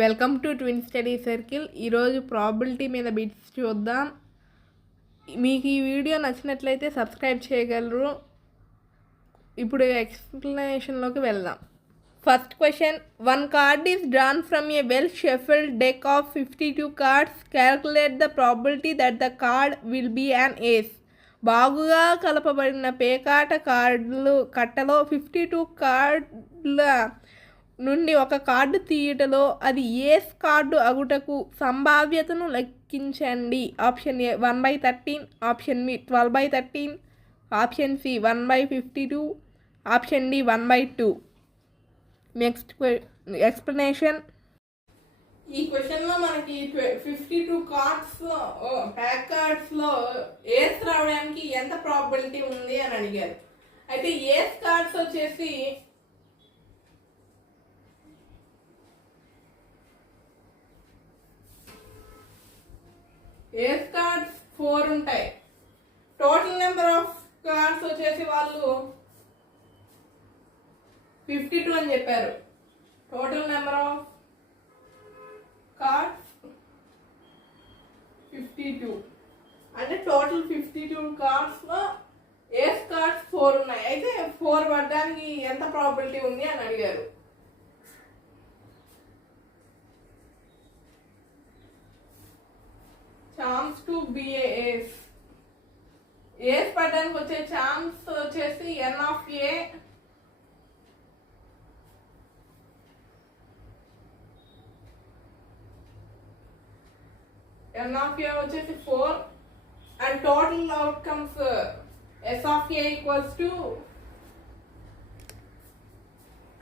Welcome to twin study circle. ఈరోజు ప్రాబిలిటీ మీద బిట్స్ చూద్దాం. మీకు ఈ వీడియో నచ్చినట్లయితే సబ్స్క్రైబ్ చేయగలరు. ఇప్పుడు ఎక్స్ప్లెనేషన్లోకి వెళ్దాం. First question, one card is drawn from a well shuffled deck of 52 cards. Calculate the probability that the card will be an ace. బాగుగా కలపబడిన పేకాట కార్డులు కట్టలో 52 కార్డుల నుండి ఒక కార్డు తీయటలో అది ఏస్ కార్డు అగుటకు సంభావ్యతను లెక్కించండి. Option A 1/13, option B 12/13, option C 1/52, option D 1/2. Next explanation. ఈ క్వశ్చన్లో మనకి 52 కార్డ్స్ ప్యాక్ కార్డ్స్లో ఏస్ రావడానికి ఎంత ప్రాబిలిటీ ఉంది అని అడిగారు. అయితే ఏస్ కార్డ్స్ వచ్చేసి ఏస్ కార్డ్స్ 4 ఉంటాయి. టోటల్ నెంబర్ ఆఫ్ కార్డ్స్ వచ్చేసి వాళ్ళు 52 అని చెప్పారు. టోటల్ నెంబర్ ఆఫ్ కార్డ్స్ 52 అంటే టోటల్ 52 కార్డ్స్లో ఏస్ కార్డ్స్ 4 ఉన్నాయి. అయితే 4 పడడానికి ఎంత ప్రాబిలిటీ ఉంది అని అడిగారు. Chance to be ace. Ace పడడానికి వచ్చే ఛాన్స్ వచ్చేసి ఎన్ ఆఫ్ ఏ వచ్చేసి 4 and total outcomes S of A equals to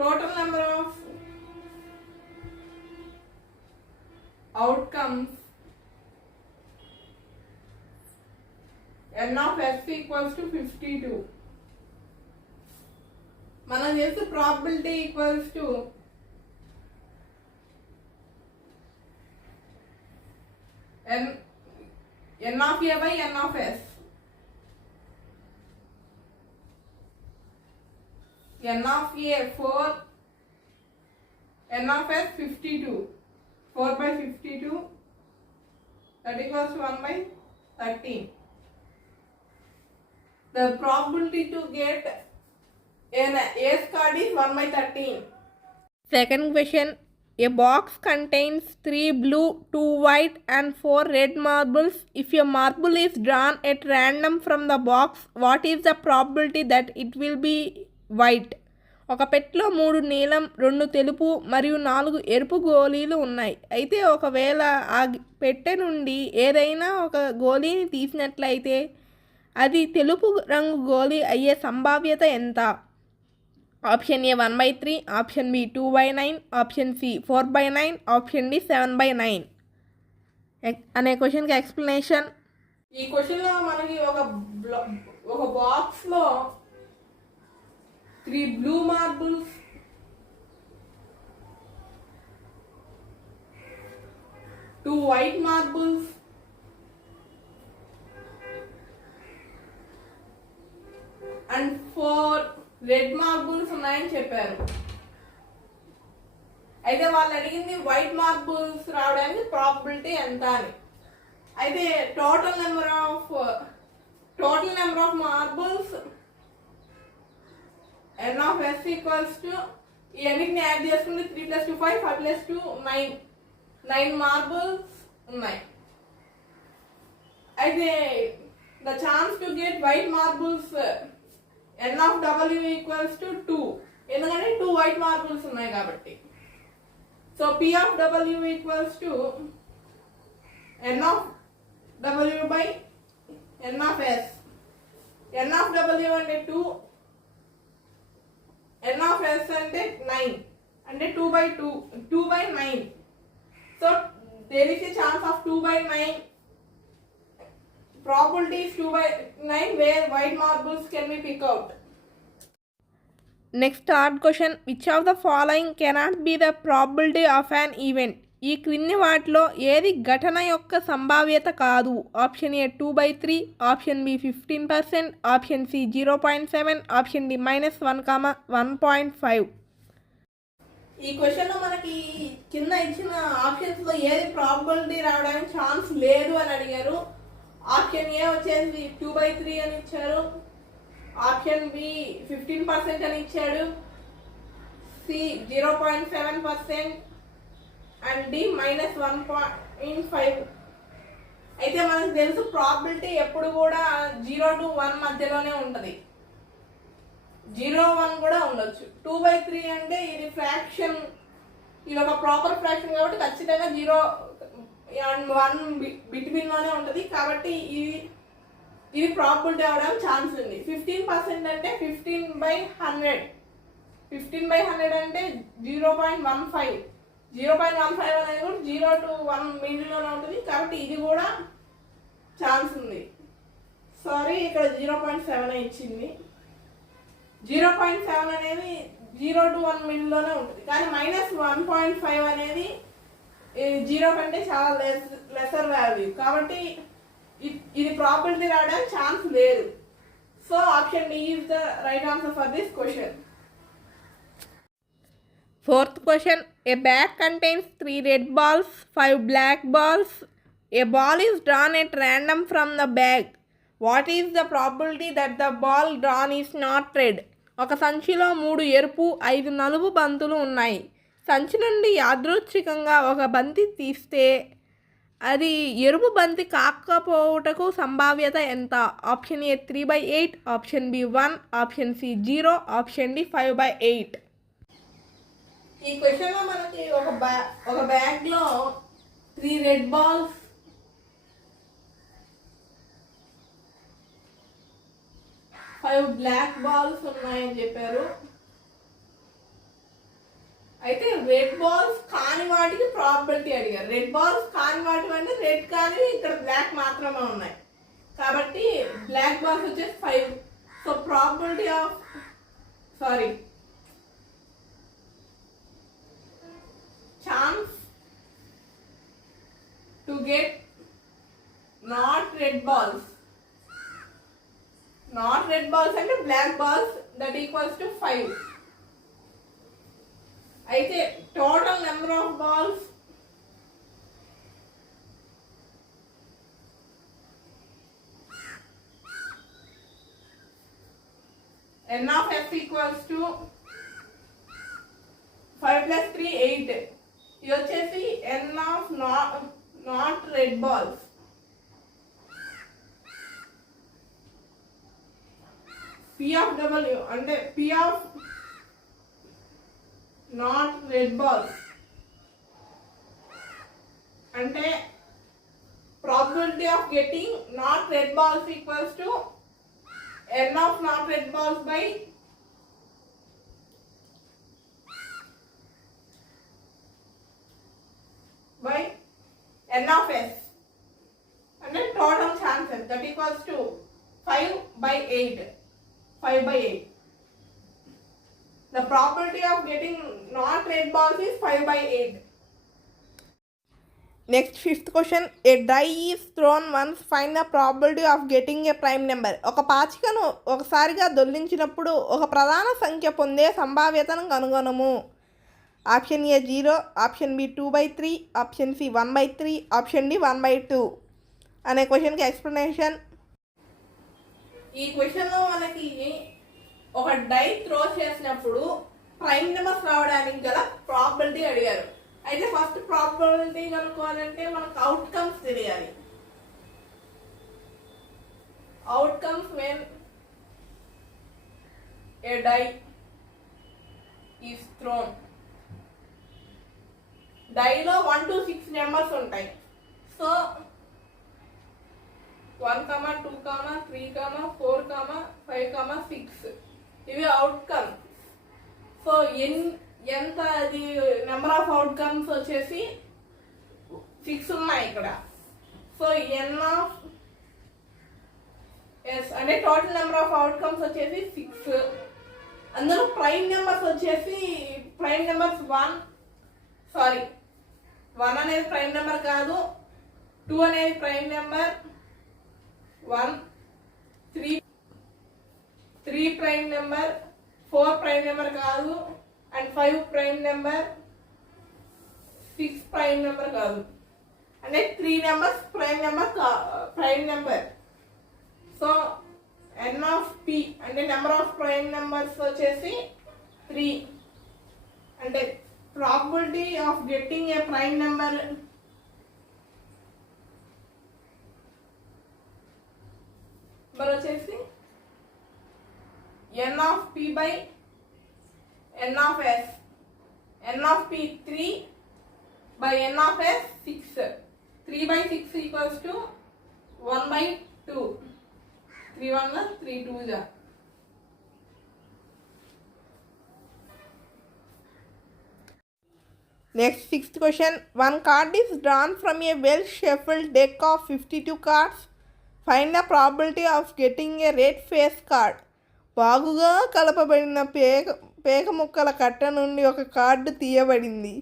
total number of outcomes n of s equals to 52. మనం చేసే probability equals to n of a by n of s. n of a 4, n of s 52. 4/52 that equals to 1/13. The probability to get an ace card is 1/13. Second question, a box contains 3 blue, 2 white and 4 red marbles. If a marble is drawn at random from the box, what is the probability that it will be white? ఒక పెట్టెలో 3 నీలం, 2 తెలుపు మరియు 4 ఎరుపు గోళీలు ఉన్నాయి. అయితే ఒకవేళ ఆ పెట్టె నుండి ఏదైనా ఒక గోళీని తీసినట్లయితే అది తెలుపు రంగు గోళీ అయ్యే సంభావ్యత ఎంత? Option A 1/3, option B 2/9, option C 4/9, option D 7/9 అనే క్వశ్చన్కి ఎక్స్ప్లెనేషన్. ఈ క్వశ్చన్లో మనకి ఒక బాక్స్లో 3 blue marbles, 2 white marbles and 4 red marbles ఉన్నాయని చెప్పారు. అయితే వాళ్ళు అడిగింది వైట్ మార్బుల్స్ రావడానికి ప్రాబిలిటీ ఎంత అని. అయితే total number of marbles N of S equals to ఇవన్నిటిని యాడ్ చేసుకుంటే 3 + 2 5, 5 + 2 9 మార్బుల్స్ ఉన్నాయి. అయితే the chance to get white marbles n of w equals to 2. ఎందుకంటే 2 వైట్ మార్బుల్స్ ఉన్నాయి కాబట్టి. So p of w equals to n of w by n of s. n of w అంటే 2, n of s అంటే 9 అంటే 2/9. So there is a chance of 2/9. Probability is 2/9 where white marbles can be picked out. Next third question, which of the following cannot be the probability of an event? ఈ క్రింది వాటిలో ఏది ఘటన యొక్క సంభావ్యత కాదు? Option A 2/3, option B 15%, option C 0.7, option D -1, 1.5. ఈ క్వశ్చన్లో మనకి కింద ఇచ్చిన ఆప్షన్స్లో ఏది ప్రాబబిలిటీ రావడానికి ఛాన్స్ లేదు అని అడిగారు. ఆప్షన్ ఏ వచ్చేసి 2/3 అని ఇచ్చారు, ఆప్షన్ బి 15% అని ఇచ్చాడు, సి 0.7% అండ్ డి -1.5. అయితే మనకు తెలుసు ప్రాబబిలిటీ ఎప్పుడు కూడా 0 to 1 మధ్యలోనే ఉంటుంది. 0-1 కూడా ఉండొచ్చు. 2/3 అంటే ఇది ఫ్రాక్షన్, ఇది ఒక ప్రాపర్ ఫ్రాక్షన్ కాబట్టి ఖచ్చితంగా 0 and 1 బిట్వీన్లోనే ఉంటుంది. కాబట్టి ఇది ప్రాబబిలిటీ అవడానికి ఛాన్స్ ఉంది. 15% అంటే 15/100. 15/100 అంటే 0.15. 0.15 అనేది కూడా 0 to 1 మిడిల్లోనే ఉంటుంది. కాబట్టి ఇది కూడా ఛాన్స్ ఉంది. సారీ, ఇక్కడ 0.7 ఇచ్చింది. 0.7 అనేది 0 to 1 మిడిల్లోనే ఉంటుంది. కానీ -1.5 అనేది 0 కంటే చాలా లెసర్ వాల్యూ. కాబట్టి ఇది ప్రాబబిలిటీ రావడానికి ఛాన్స్ లేదు. So option D is the right answer for this question. Fourth question. A bag contains 3 red balls, 5 black balls. A ball is drawn at random from the bag. What is the probability that the ball drawn is not red? ఒక సంచిలో 3 ఎరుపు 5 నలుపు బంతులు ఉన్నాయి. సంచి నుండి యాదృచ్ఛికంగా ఒక బంతి తీస్తే అది ఎరుపు బంతి కాకపోవుటకు సంభావ్యత ఎంత? Option A 3/8, option B 1, option C 0, option D 5/8. ఈ క్వశ్చన్లో మనకి ఒక బ్యాగ్లో 3 రెడ్ బాల్స్, 5 బ్లాక్ బాల్స్ ఉన్నాయని చెప్పారు. అయితే రెడ్ బాల్స్ కాని వాటికి ప్రాబబిలిటీ అడిగారు. రెడ్ బాల్స్ కాని వాటి అంటే రెడ్ కానీ ఇక్కడ బ్లాక్ మాత్రమే ఉన్నాయి. కాబట్టి బ్లాక్ బాల్స్ వచ్చేసి 5. So probability of chance to get not red balls అంటే black balls, that equals to 5. అయితే total number of balls n of f equals to 5 plus 3 8. ఇది వచ్చేసి n of not red balls. P of W అంటే P of not red balls అంటే probability of getting not red balls equals to n of not red balls by n of s అంటే total chances, that equals to 5/8. The probability of getting not red balls is 5/8. Next, fifth question. A die is thrown once. Find the probability of getting a prime number. ఒక పాచికను ఒకసారిగా దొర్లించినప్పుడు ఒక ప్రధాన సంఖ్య పొందే సంభావ్యతను కనుగొనము. Option A 0, option B 2/3, option C 1/3, option D 1/2 అనే క్వశ్చన్కి ఎక్స్ప్లెనేషన్. ఈ క్వశ్చన్లో మనకి ఒక డై త్రో చేసినప్పుడు ప్రైమ్ నెంబర్స్ రావడానికి గల ప్రాబబిలిటీ అడిగారు. అయితే ఫస్ట్ ప్రాబబిలిటీ కనుక్కోవాలంటే మనకు అవుట్కమ్స్ తెలియాలి. Outcomes when a die is thrown. డైలో 1 to 6 నెంబర్స్ ఉంటాయి. సో 1, 2, 3, 4, 5, 6 ఇవి అవుట్కమ్. సో ఎంత అది నెంబర్ ఆఫ్ అవుట్కమ్స్ వచ్చేసి 6 ఉన్నాయి ఇక్కడ. సో n ఆఫ్ ఎస్ అంటే టోటల్ నెంబర్ ఆఫ్ అవుట్కమ్స్ వచ్చేసి 6. అందులో ప్రైమ్ నెంబర్స్ వచ్చేసి ప్రైమ్ నెంబర్స్ 1 అనేది ప్రైమ్ నెంబర్ కాదు, 2 అనేది prime number, 1 3 prime number, 4 prime number కాదు, and 5 prime number, 6 prime number కాదు, అంటే 3 numbers prime number. So n of p అంటే నెంబర్ ఆఫ్ ప్రైమ్ నెంబర్స్ వచ్చేసి 3. అంటే probability of getting a prime number వచ్చేసి n of p by n of s. n of p 3 by n of s 6. 3 by 6 equals to 1 by 2. 3 1 is 3 2 ja. Next, sixth question. One card is drawn from a well shuffled deck of 52 cards. Find the probability of getting a red face card. బాగుగా కలపబడిన పేక ముక్కల కట్ట నుండి ఒక కార్డు తీయబడింది.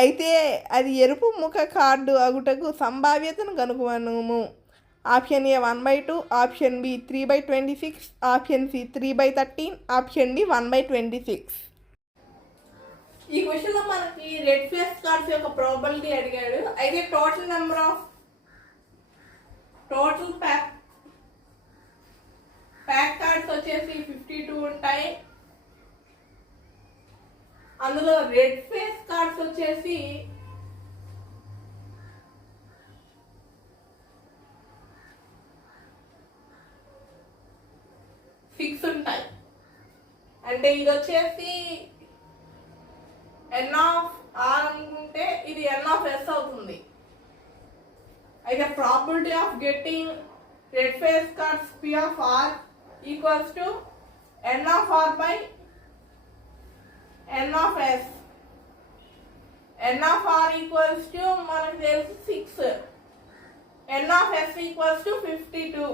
అయితే అది ఎరుపు ముఖ కార్డు అగుటకు సంభావ్యతను కనుగొనము. Option A 1/2, option B 3/26, option C 3/13, option D 1/26. ఈ క్వశ్చన్లో మనకి రెడ్ ఫేస్ కార్డ్స్ యొక్క ప్రాబిలిటీ అడిగాడు. అయితే total number of pack cards వచ్చేసి 52 ఉంటాయి. అందులో రెడ్ ఫేస్ కార్డ్స్ వచ్చేసి 6 ఉంటాయి. అంటే ఇది వచ్చేసి n ఆఫ్ r అనుకుంటే ఇది n ఆఫ్ s అవుతుంది. అయితే probability of getting red face cards p of r equals to n of r by n of s. n of r equals to మనకు తెలుసు 6. n of s equals to 52.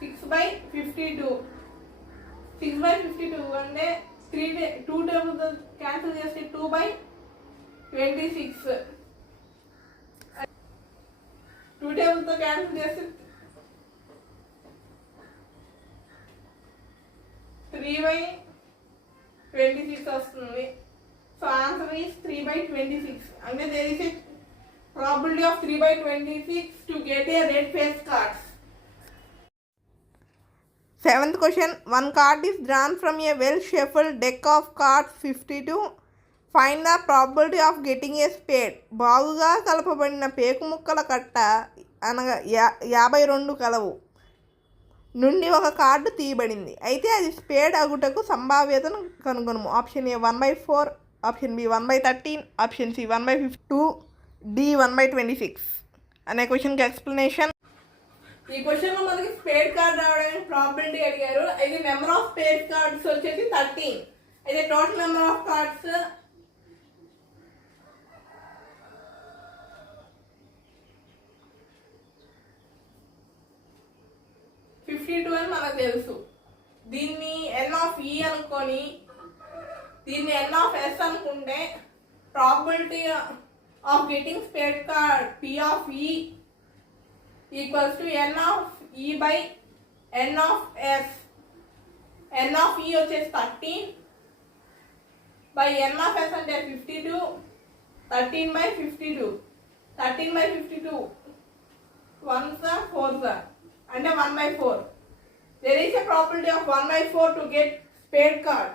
6/52. 6/52 అంటే 2 టేబుల్తో క్యాన్సిల్ చేస్తే 2/26. 2 టేబుల్తో క్యాన్సిల్ చేస్తే 3/26 వస్తుంది. So answer is 3/26. అంటే there is a probability of 3/26 to get a red face cards. Seventh question. One card is drawn from a well shuffled deck of cards 52. Find the probability of getting a spade. బాగుగా కలపబడిన పేకు ముక్కల కట్ట అనగా 52 కలవు నుండి ఒక కార్డు తీయబడింది. అయితే అది స్పేడ్ అగుటకు సంభావ్యతను కనుగొనము. Option A 1/4, option B 1/13, option C 1/52, D 1/26 అనే క్వశ్చన్కి ఎక్స్ప్లెనేషన్. ఈ క్వశ్చన్లో మనకి స్పేడ్ కార్డ్ రావడానికి ప్రాబిలిటీ అడిగారు. అయితే నెంబర్ ఆఫ్ స్పేడ్ కార్డ్స్ వచ్చేసి 13. అయితే టోటల్ నెంబర్ ఆఫ్ కార్డ్స్ 52 అని మనకు తెలుసు. దీన్ని n ఆఫ్ e అనుకొని దీన్ని n ఆఫ్ s అనుకుంటే probability of getting spade card p of e equals to n of e by n of s. n of e వచ్చేసి 13 బై n ఆఫ్ s అంటే 52. 13/52. 13/52 1s 4s అంటే 1/4. There is a probability of 1/4 to get spade card.